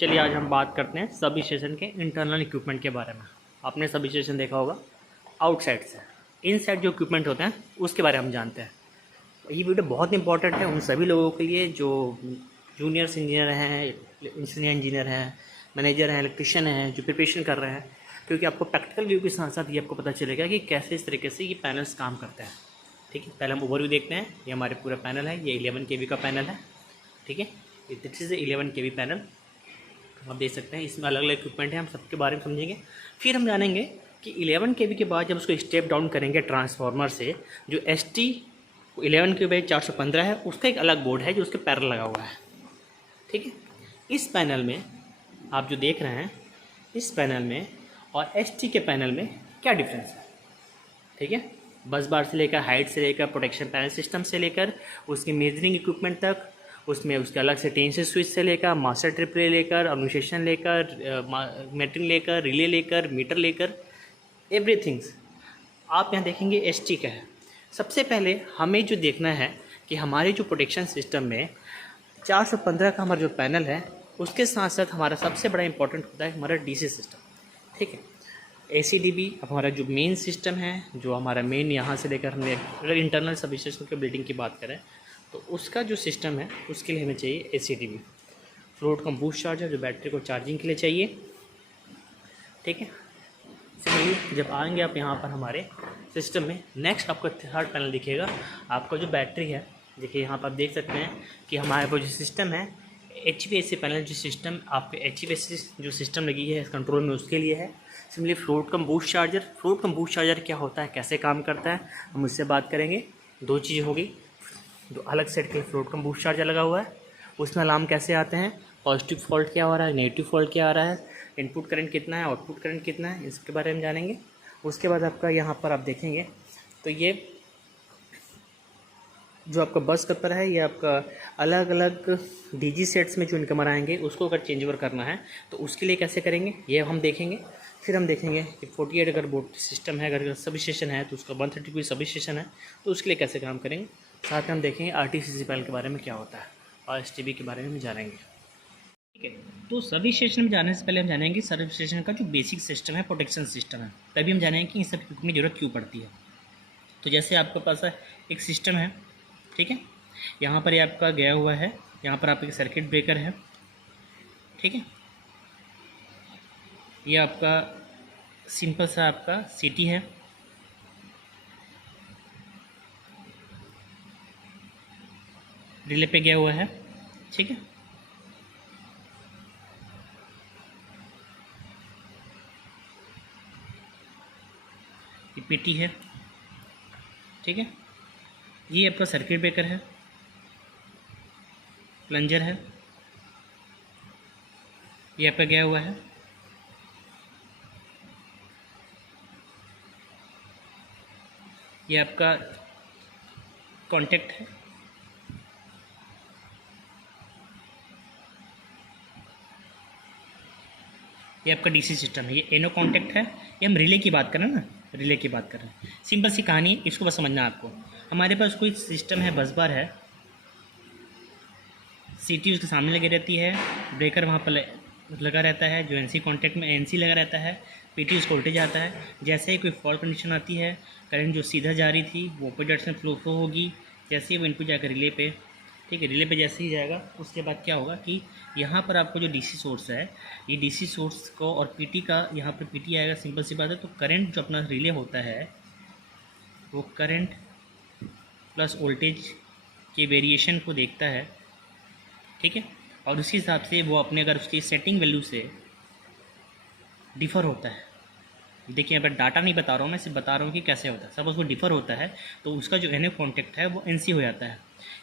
चलिए आज हम बात करते हैं सब स्टेशन के इंटरनल इक्विपमेंट के बारे में। आपने सब स्टेशन देखा होगा आउटसाइड से, इनसाइड जो इक्विपमेंट होते हैं उसके बारे में हम जानते हैं। ये वीडियो बहुत इंपॉर्टेंट है उन सभी लोगों के लिए जो जूनियर्स इंजीनियर हैं, सीनियर इंजीनियर हैं, मैनेजर हैं, इलेक्ट्रिशियन हैं, जो प्रिपरेशन कर रहे हैं, क्योंकि आपको प्रैक्टिकल व्यू के साथ साथ ये आपको पता चलेगा कि कैसे इस तरीके से ये पैनल्स काम करते हैं। ठीक है, पहले हम ओवरव्यू देखते हैं। ये हमारे पूरा पैनल है, ये 11 kV का पैनल है। ठीक है, दिस इज़ 11 kV पैनल। आप देख सकते हैं इसमें अलग अलग इक्विपमेंट है, हम सबके बारे में समझेंगे। फिर हम जानेंगे कि 11 kV के बाद जब उसको स्टेप डाउन करेंगे ट्रांसफार्मर से, जो ST 11 kV 415 है, उसका एक अलग बोर्ड है जो उसके पैरेलल लगा हुआ है। ठीक है, इस पैनल में आप जो देख रहे हैं, इस पैनल में और ST के पैनल में क्या डिफरेंस है। ठीक है, बस बार से लेकर हाइट से लेकर प्रोटेक्शन पैनल सिस्टम से लेकर उसके मेजरिंग इक्विपमेंट तक, उसमें उसके अलग से टेंशन स्विच से लेकर मास्टर ट्रिप ले लेकर अनुशेषण लेकर मीटरिंग लेकर रिले लेकर मीटर लेकर एवरीथिंग्स आप यहाँ देखेंगे ST का है। सबसे पहले हमें जो देखना है कि हमारे जो प्रोटेक्शन सिस्टम में 415 का हमारा जो पैनल है, उसके साथ साथ हमारा सबसे बड़ा इंपॉर्टेंट होता है हमारा DC सिस्टम। ठीक है, ACDB हमारा जो मेन सिस्टम है, जो हमारा मेन यहाँ से लेकर हमने अगर इंटरनल सब स्टेशन के बिल्डिंग की बात करें तो उसका जो सिस्टम है उसके लिए हमें चाहिए ACDB, फ्लोट कम बूस्ट चार्जर, जो बैटरी को चार्जिंग के लिए चाहिए। ठीक है, इसलिए जब आएंगे आप यहाँ पर हमारे सिस्टम में, नेक्स्ट आपको थर्ड पैनल दिखेगा। आपका जो बैटरी है, देखिए यहाँ पर आप देख सकते हैं कि हमारे पास जो सिस्टम है HVAC पैनल, जो सिस्टम आपके HVAC जो सिस्टम लगी है कंट्रोल में, उसके लिए है। सिमिलरली फ्लोट कम बूस्ट चार्जर, फ्लोट कम बूस्ट चार्जर क्या होता है, कैसे काम करता है, हम उससे बात करेंगे। दो चीज़ होगी, जो अलग सेट के फ्लोट कम बूस्ट चार्जर लगा हुआ है, उसमें अलार्म कैसे आते हैं, पॉजिटिव फॉल्ट क्या हो रहा है, नेगेटिव फॉल्ट क्या आ रहा है, इनपुट करंट कितना है, आउटपुट करंट कितना है, इसके बारे में जानेंगे। उसके बाद आपका यहाँ पर आप देखेंगे तो ये जो आपका बस कपर है, ये आपका अलग अलग DG सेट्स में जो इनकमर आएंगे उसको अगर चेंज ओवर करना है तो उसके लिए कैसे करेंगे ये हम देखेंगे। फिर हम देखेंगे कि 48 अगर बोर्ड सिस्टम है, अगर सब स्टेशन है तो उसका 130 कोई सब स्टेशन है तो उसके लिए कैसे काम करेंगे। साथ में हम देखेंगे RTCC पैनल के बारे में क्या होता है और STB के बारे में हम जानेंगे। ठीक है, तो सभी स्टेशन में जाने से पहले हम जानेंगे सब स्टेशन का जो बेसिक सिस्टम है, प्रोटेक्शन सिस्टम है, तभी हम जानेंगे कि इन सब की जरूरत क्यों पड़ती है। तो जैसे आपके पास एक सिस्टम है, ठीक है, यहाँ पर ये आपका गया हुआ है, यहाँ पर आपका सर्किट ब्रेकर है। ठीक है, ये आपका सिंपल सा आपका CT है। रिले पे गया हुआ है। ठीक है, ये PT है। ठीक है, ये आपका सर्किट ब्रेकर है, प्लंजर है, ये आपका गया हुआ है। ये आपका कॉन्टेक्ट है। ये आपका DC सिस्टम है। ये एनो कॉन्टेक्ट है। ये हम रिले की बात करें ना, रिले की बात करें, सिंपल सी कहानी, इसको बस समझना है आपको। हमारे पास कोई सिस्टम है, बस बार है, CT उसके सामने लगी रहती है, ब्रेकर वहाँ पर लगा रहता है, जो NC कॉन्टेक्ट में NC लगा रहता है, PT उसको वोल्टेज आता है। जैसे ही कोई फॉल्ट कंडीशन आती है, करंट जो सीधा जा रही थी वो अपोजिट में फ्लो होगी। जैसे ही वो इनपुट जाएगा रिले पे, ठीक है, रिले पे जैसे ही जाएगा उसके बाद क्या होगा कि यहाँ पर आपको जो DC सोर्स है, ये DC सोर्स को और PT का, यहाँ पर PT आएगा, सिंपल सी बात है। तो करंट जो अपना रिले होता है वो करंट प्लस वोल्टेज के वेरिएशन को देखता है। ठीक है, और उसी हिसाब से वो अपने अगर उसकी सेटिंग वैल्यू से डिफ़र होता है, देखिए यहाँ पर डाटा नहीं बता रहा हूँ मैं, सिर्फ बता रहा हूँ कि कैसे होता है। सपोज वो डिफ़र होता है तो उसका जो NF कॉन्टेक्ट है वो NC हो जाता है।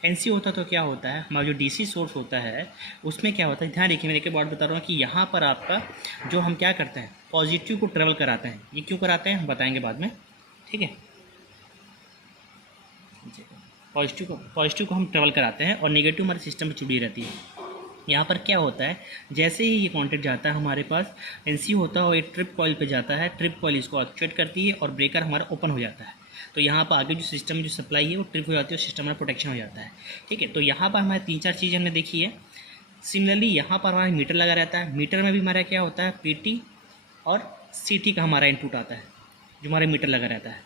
NC होता तो क्या होता है, हमारा जो DC सोर्स होता है उसमें क्या होता है, ध्यान देखिए, मैं एक बात बता रहा हूँ कि यहाँ पर आपका जो हम क्या करते हैं, पॉजिटिव को ट्रेवल कराते हैं। ये क्यों कराते हैं हम बताएंगे बाद में। ठीक है, पॉजिटिव को हम ट्रेवल कराते हैं और नेगेटिव हमारे सिस्टम में जुड़ी रहती है। यहाँ पर क्या होता है, जैसे ही ये कॉन्टेक्ट जाता है हमारे पास, NC होता है और ये ट्रिप कॉइल पे जाता है, ट्रिप कॉइल इसको एक्चुएट करती है और ब्रेकर हमारा ओपन हो जाता है। तो यहाँ पर आगे जो सिस्टम जो सप्लाई है वो ट्रिप हो जाती है और सिस्टम हमारा प्रोटेक्शन हो जाता है। ठीक है, तो यहाँ पर हमारे 3-4 चीज़ हमने देखी है। सिमिलरली यहाँ पर हमारा मीटर लगा रहता है, मीटर में भी हमारा क्या होता है, PT और CT का हमारा इनपुट आता है जो हमारे मीटर लगा रहता है।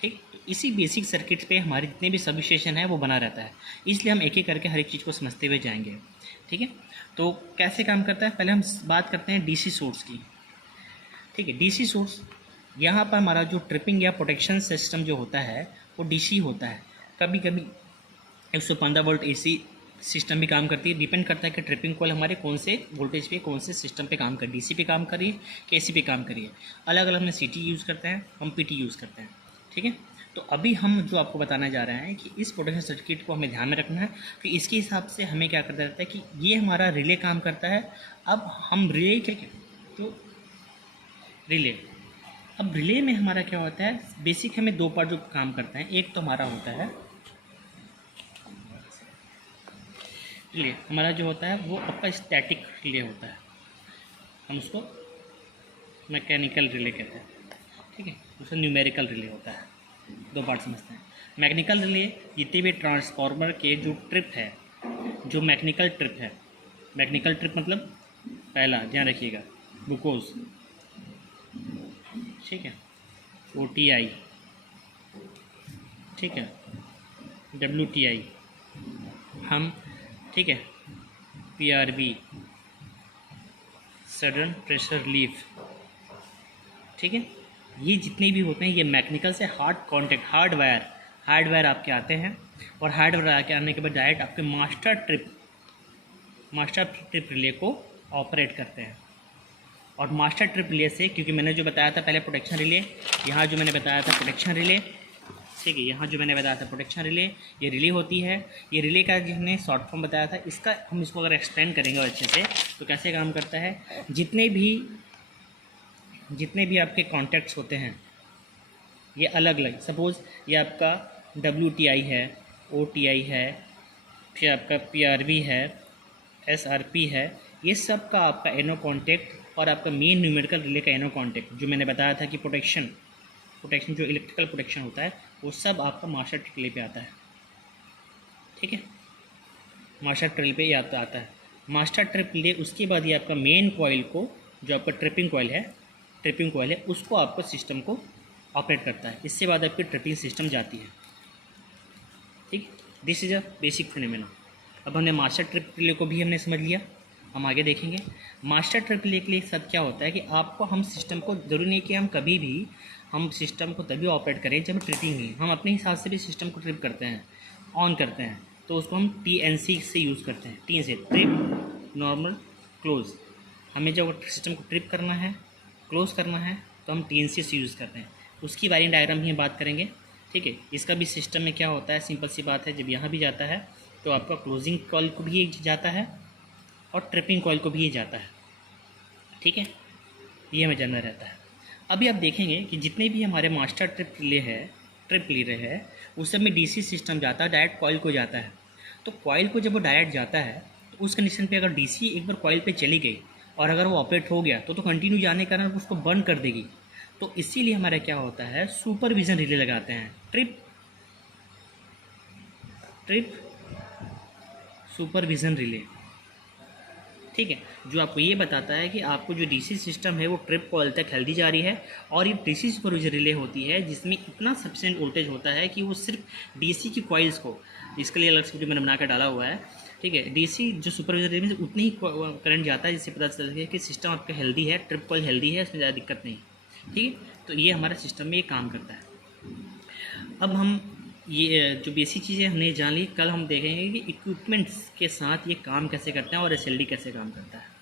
ठीक, तो इसी बेसिक सर्किट पे हमारे जितने भी सब स्टेशन है वो बना रहता है, इसलिए हम एक एक करके हर एक चीज़ को समझते हुए जाएंगे। ठीक है, तो कैसे काम करता है, पहले हम बात करते हैं DC सोर्स की। ठीक है, DC सोर्स यहाँ पर हमारा जो ट्रिपिंग या प्रोटेक्शन सिस्टम जो होता है वो DC होता है। कभी कभी 115 वोल्ट AC सिस्टम भी काम करती है, डिपेंड करता है कि ट्रिपिंग कॉइल हमारे कौन से वोल्टेज पे कौन से सिस्टम पे काम कर, DC पे काम करिए कि AC पे काम करिए। अलग अलग में CT यूज़ करते हैं, हम PT यूज़ करते हैं। ठीक है, तो अभी हम जो आपको बताना जा रहे हैं कि इस प्रोटेक्शन सर्किट को हमें ध्यान में रखना है कि इसके हिसाब से हमें क्या करता रहता है कि ये हमारा रिले काम करता है। अब हम रिले क्या तो रिले, अब रिले में हमारा क्या होता है, बेसिक हमें दो पार्ट जो काम करते हैं, एक तो हमारा होता है रिले, हमारा जो होता है वो आपका स्टैटिक रिले होता है, हम उसको मैकेनिकल रिले कहते हैं। ठीक है, उसका न्यूमेरिकल रिले होता है। दो पार्ट समझते हैं। मैकेनिकल रिले जितने भी ट्रांसफार्मर के जो ट्रिप है, जो मैकेनिकल ट्रिप है, मैकेनिकल ट्रिप मतलब पहला ध्यान रखिएगा ग्लूकोज, ठीक है, OTI, ठीक है, WTI, हम, ठीक है, PRV, सडन प्रेशर रिलीफ। ठीक है, ये जितने भी होते हैं ये मैकेनिकल से हार्ड कॉन्टेक्ट, हार्डवायर आपके आते हैं, और हार्डवायर आके आने के बाद डायरेक्ट आपके मास्टर ट्रिप रिले को ऑपरेट करते हैं। और मास्टर ट्रिप रिले से, क्योंकि मैंने जो बताया था पहले प्रोटेक्शन रिले, यहाँ जो मैंने बताया था प्रोटेक्शन रिले, ठीक है, यहाँ जो मैंने बताया था प्रोटेक्शन रिले, ये रिले होती है। ये रिले का जो हमने शॉर्ट फॉर्म बताया था, इसका हम इसको अगर एक्सप्लेन करेंगे अच्छे से तो कैसे काम करता है, जितने भी आपके कॉन्टैक्ट्स होते हैं ये अलग अलग, सपोज़ ये आपका WTI है, OTI है, फिर आपका PRV है, SRP है, ये सब का आपका एनो कॉन्टैक्ट और आपका मेन न्यूमेरिकल रिले का एनो कॉन्टैक्ट जो मैंने बताया था कि प्रोटेक्शन जो इलेक्ट्रिकल प्रोटेक्शन होता है वो सब आपका मास्टर ट्रिप रिले पे आता है। ठीक है, मास्टर ट्रिप रिले पे ये आता है मास्टर ट्रिप रिले। उसके बाद ये आपका मेन कॉइल को, जो आपका ट्रिपिंग कॉइल है उसको आपको सिस्टम को ऑपरेट करता है। इससे बाद आपकी ट्रिपिंग सिस्टम जाती है। ठीक, this is a basic phenomena. अब हमने मास्टर ट्रिप रिले को भी हमने समझ लिया, हम आगे देखेंगे। मास्टर ट्रिप रिले के लिए सब क्या होता है कि आपको, हम सिस्टम को, जरूरी नहीं कि हम कभी भी हम सिस्टम को तभी ऑपरेट करें जब ट्रिपिंग ही, हम अपने हिसाब से भी सिस्टम को ट्रिप करते हैं, ऑन करते हैं, तो उसको हम TNC से यूज़ करते हैं। 3 से ट्रिप, नॉर्मल, क्लोज। हमें जब सिस्टम को ट्रिप करना है, क्लोज करना है, तो हम TNC से यूज़ करते हैं। उसकी वायरिंग डायग्राम ही बात करेंगे। ठीक है, इसका भी सिस्टम में क्या होता है, सिंपल सी बात है, जब यहाँ भी जाता है तो आपका क्लोजिंग कॉइल को भी जाता है और ट्रिपिंग कॉइल को भी जाता है। ठीक है, ये हमें जानना रहता है। अभी आप देखेंगे कि जितने भी हमारे मास्टर ट्रिप रिले है उस सब में DC सिस्टम जाता है, डायरेक्ट कॉइल को जाता है। तो कॉइल को जब वो डायरेक्ट जाता है तो उस कंडीशन पे अगर DC एक बार कॉइल पे चली गई और अगर वो ऑपरेट हो गया तो कंटिन्यू जाने के कारण उसको बर्न कर देगी। तो इसीलिए हमारा क्या होता है, सुपरविजन रिले लगाते हैं। Trip supervision relay. ठीक है, जो आपको ये बताता है कि आपको जो DC सिस्टम है वो ट्रिप कॉइल तक हेल्दी जा रही है, और ये DC सुपरविजन रिले होती है जिसमें इतना सफिशिएंट वोल्टेज होता है कि वो सिर्फ DC की कॉइल्स को, इसके लिए अलग से वीडियो मैंने बना कर डाला हुआ है। ठीक है, DC जो सुपरविजन रिले में उतनी ही करंट जाता है जिससे पता चलता है कि सिस्टम आपका हेल्दी है, ट्रिप कॉइल हेल्दी है, उसमें ज़्यादा दिक्कत नहीं। ठीक है, तो ये हमारे सिस्टम में ये काम करता है। अब हम ये जो बेसिक चीज़ें हमने जान ली, कल हम देखेंगे कि इक्विपमेंट्स के साथ ये काम कैसे करते हैं और SLD कैसे काम करता है।